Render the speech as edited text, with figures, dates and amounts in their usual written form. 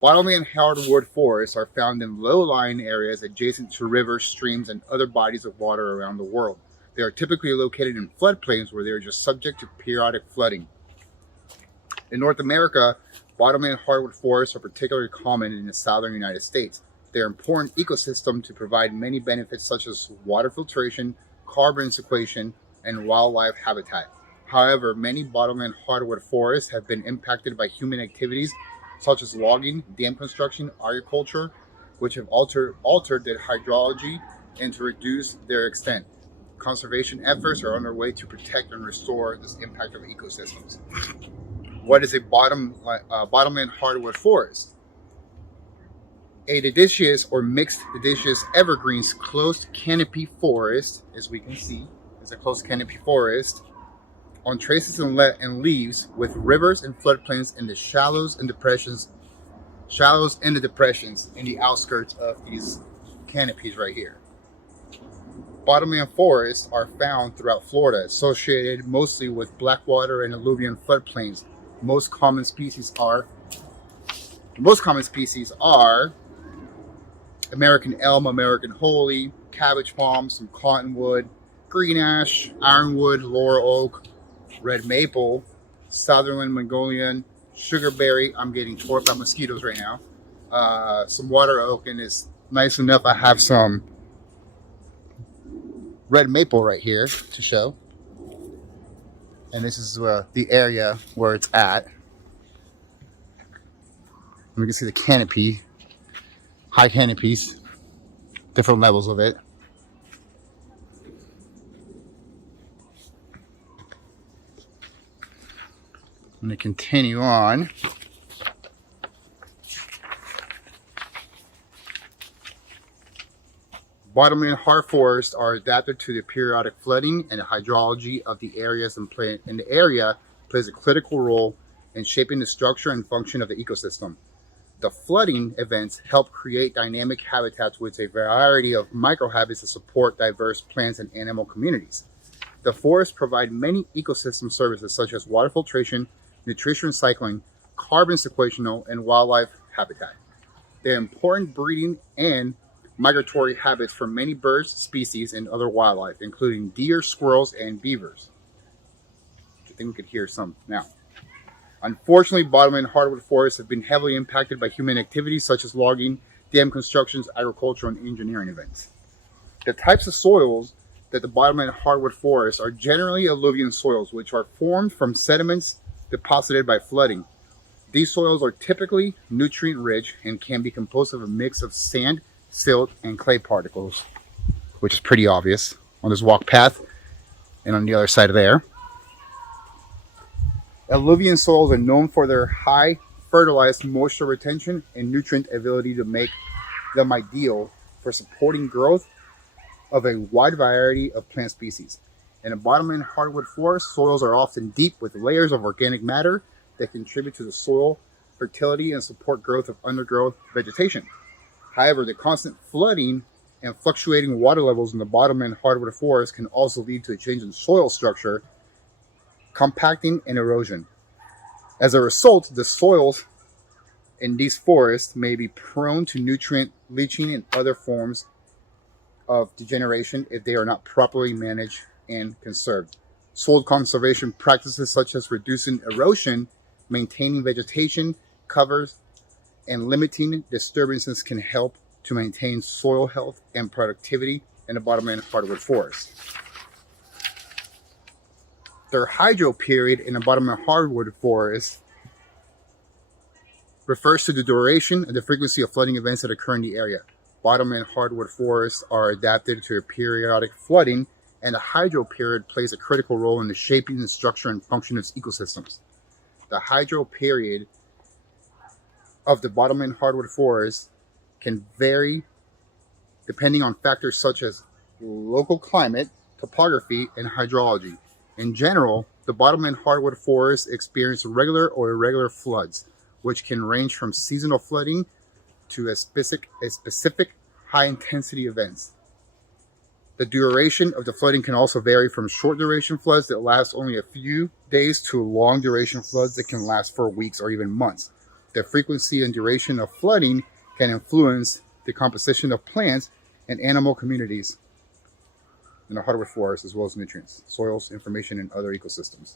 Bottomland hardwood forests are found in low-lying areas adjacent to rivers, streams, and other bodies of water around the world. They are typically located in floodplains where they are just subject to periodic flooding. In North America, bottomland hardwood forests are particularly common in the southern United States. They are an important ecosystem to provide many benefits such as water filtration, carbon sequestration, and wildlife habitat. However, many bottomland hardwood forests have been impacted by human activities such as logging, dam construction, agriculture, which have altered their hydrology and to reduce their extent. Conservation efforts are underway to protect and restore this impact of ecosystems. What is a bottomland hardwood forest? A deciduous or mixed deciduous evergreens closed canopy forest, as we can see, is a closed canopy forest on traces and leaves with rivers and floodplains in the shallows and the depressions in the outskirts of these canopies right here. Bottomland forests are found throughout Florida, associated mostly with blackwater and alluvial floodplains. Most common species are American elm, American holly, cabbage palm, some cottonwood, green ash, ironwood, laurel oak, red maple, Sutherland Mongolian, sugarberry. I'm getting tore up by mosquitoes right now. Some water oak, and it's nice enough. I have some red maple right here to show. And this is the area where it's at. And we can see the canopy, high canopies, different levels of it. I'm going to continue on. Bottomland hard forests are adapted to the periodic flooding and the hydrology of the areas, and the area plays a critical role in shaping the structure and function of the ecosystem. The flooding events help create dynamic habitats with a variety of microhabits that support diverse plants and animal communities. The forests provide many ecosystem services such as water filtration, nutrition cycling, carbon sequestration, and wildlife habitat. They are important breeding and migratory habits for many birds, species, and other wildlife, including deer, squirrels, and beavers. I think we could hear some now. Unfortunately, bottomland hardwood forests have been heavily impacted by human activities such as logging, dam constructions, agriculture, and engineering events. The types of soils that the bottomland hardwood forests are generally alluvial soils, which are formed from sediments deposited by flooding. These soils are typically nutrient-rich and can be composed of a mix of sand, silt, and clay particles, which is pretty obvious on this walk path and on the other side of there. Alluvial soils are known for their high fertilized moisture retention and nutrient ability to make them ideal for supporting growth of a wide variety of plant species. In a bottomland hardwood forest, soils are often deep with layers of organic matter that contribute to the soil fertility and support growth of undergrowth vegetation. However, the constant flooding and fluctuating water levels in the bottomland hardwood forest can also lead to a change in soil structure, compacting, and erosion. As a result, the soils in these forests may be prone to nutrient leaching and other forms of degeneration if they are not properly managed and conserved. Soil conservation practices such as reducing erosion, maintaining vegetation covers, and limiting disturbances can help to maintain soil health and productivity in the bottomland hardwood forest. Their hydro period in the bottomland hardwood forest refers to the duration and the frequency of flooding events that occur in the area. Bottomland hardwood forests are adapted to periodic flooding, and the hydro period plays a critical role in the shaping, the structure, and function of its ecosystems. The hydro period of the bottomland hardwood forest can vary depending on factors such as local climate, topography, and hydrology. In general, the bottomland hardwood forests experience regular or irregular floods, which can range from seasonal flooding to a specific high-intensity events. The duration of the flooding can also vary from short-duration floods that last only a few days to long-duration floods that can last for weeks or even months. The frequency and duration of flooding can influence the composition of plants and animal communities in the hardwood forest, as well as nutrients, soils, information, and other ecosystems.